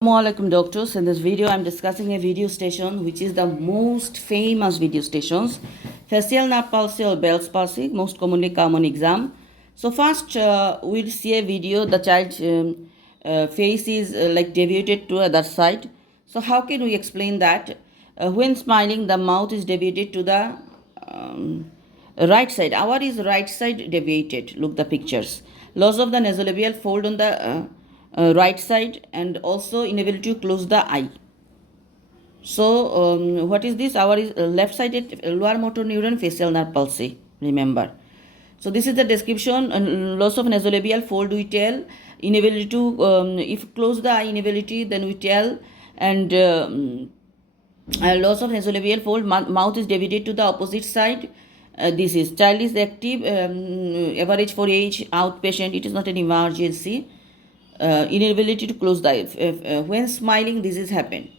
Assalamualaikum doctors. In this video I'm discussing a video station which is the most famous video stations, facial nerve palsy or Bell's palsy, most commonly common exam. So first we'll see a video. The child's face is like deviated to other side. So how can we explain that? When smiling, the mouth is deviated to the right side. Our is right side deviated. Look the pictures. Loss of the nasolabial fold on the right side and also inability to close the eye. So what is this? Our is left-sided lower motor neuron facial nerve palsy. Remember. So this is the description. Loss of nasolabial fold we tell. Inability to if close the eye inability, then we tell. And loss of nasolabial fold, mouth is deviated to the opposite side. This is child is active, average for age, outpatient. It is not an emergency. Inability to close the eye. When smiling, this is happen.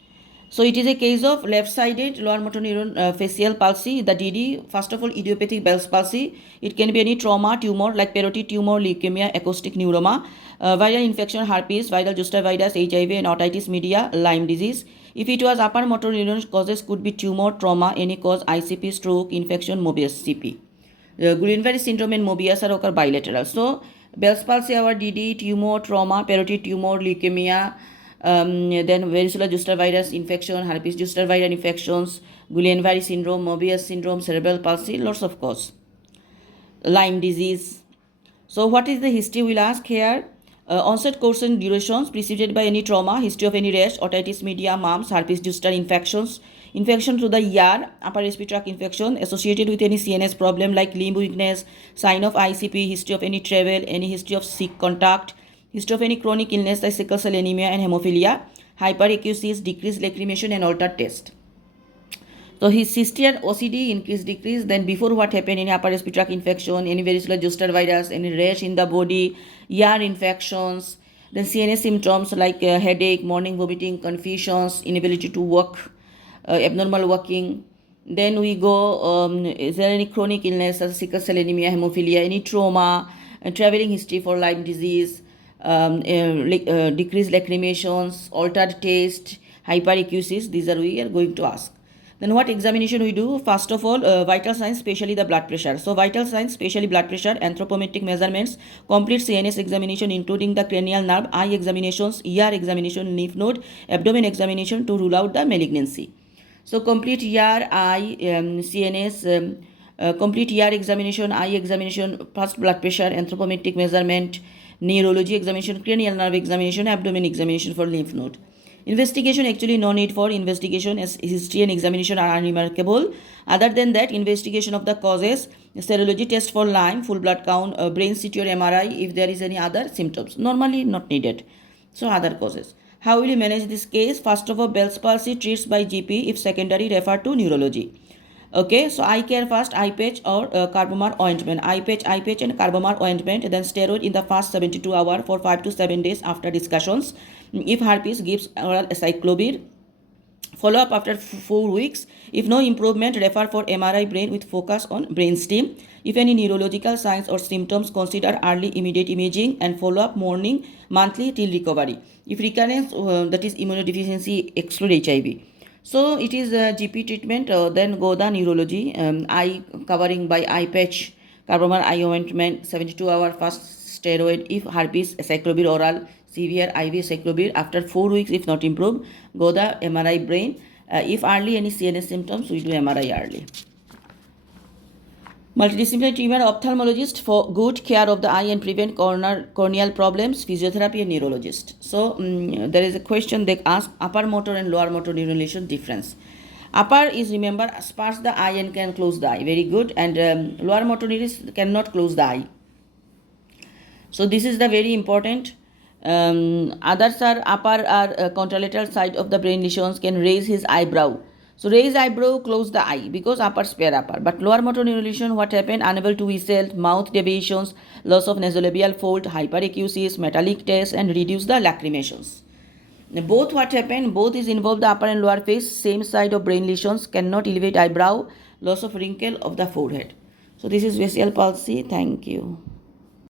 So it is a case of left-sided lower motor neuron facial palsy. The DD, first of all, idiopathic Bell's palsy. It can be any trauma, tumor like parotid tumor, leukemia, acoustic neuroma, viral infection, herpes, viral zoster virus, HIV, and otitis media, Lyme disease. If it was upper motor neuron, causes could be tumor, trauma, any cause, ICP, stroke, infection, Mobius CP. Guillain-Barré syndrome and Mobius are occur bilateral. So Bell's palsy, our DD, tumor, trauma, parotid tumor, leukemia, then varicella zoster virus infection, herpes zoster viral infections, Guillain-Barré syndrome, Mobius syndrome, cerebral palsy, lots of cause. Lyme disease. So what is the history? We'll ask here. Onset, course and durations preceded by any trauma, history of any rash, otitis media, mumps, herpes zoster infections, infection through the ear, upper respiratory tract infection associated with any CNS problem like limb weakness, sign of ICP, history of any travel, any history of sick contact, history of any chronic illness like sickle cell anemia and hemophilia, hyperacusis, decreased lacrimation and altered taste. So his history and OCD increase, decrease. Then before what happened, any upper respiratory tract infection, any varicella zoster virus, any rash in the body, ear infections. Then CNS symptoms like headache, morning vomiting, confusions, inability to walk, abnormal walking. Then we go, is there any chronic illness such as sickle cell anemia, hemophilia, any trauma, traveling history for Lyme disease, decreased lacrimations, altered taste, hyperacusis. These are we are going to ask. Then what examination we do? First of all, vital signs, especially the blood pressure. So vital signs, especially blood pressure, anthropometric measurements, complete CNS examination including the cranial nerve, eye examinations, ER examination, lymph node, abdomen examination to rule out the malignancy. So complete ER, eye, CNS, complete ER examination, eye examination, first blood pressure, anthropometric measurement, neurology examination, cranial nerve examination, abdomen examination for lymph node. Investigation, actually no need for investigation as history and examination are unremarkable. Other than that, investigation of the causes, serology test for Lyme, full blood count, brain CT or MRI if there is any other symptoms. Normally not needed. So other causes. How will you manage this case? First of all, Bell's palsy treats by GP, if secondary refer to neurology. Okay, so eye care first, eye patch or carbamar ointment. Eye patch and carbamar ointment, then steroid in the first 72 hours for 5 to 7 days after discussions. If herpes, gives oral acyclovir. Follow up after 4 weeks. If no improvement, refer for MRI brain with focus on brainstem. If any neurological signs or symptoms, consider early immediate imaging and follow up morning, monthly till recovery. If recurrence, that is immunodeficiency, exclude HIV. So it is a GP treatment, then go the neurology, eye covering by eye patch, carbamar eye ointment, 72 hour first steroid, if herpes, acyclovir oral, severe IV acyclovir. After 4 weeks, if not improved, go the MRI brain. If early any CNS symptoms, we do MRI early. Multidisciplinary team are ophthalmologist for good care of the eye and prevent corneal problems, physiotherapy and neurologist. So there is a question they ask, upper motor and lower motor neuron difference. Upper is, remember, sparse the eye and can close the eye. Very good. And lower motor neuron cannot close the eye. So this is the very important. Others are upper are contralateral side of the brain lesions can raise his eyebrow. So raise eyebrow, close the eye because upper spare upper. But lower motor neuron lesion, what happened? Unable to whistle, mouth deviations, loss of nasolabial fold, hyperacusis, metallic taste, and reduce the lacrimations. Both what happened? Both is involved the upper and lower face, same side of brain lesions, cannot elevate eyebrow, loss of wrinkle of the forehead. So this is facial palsy. Thank you.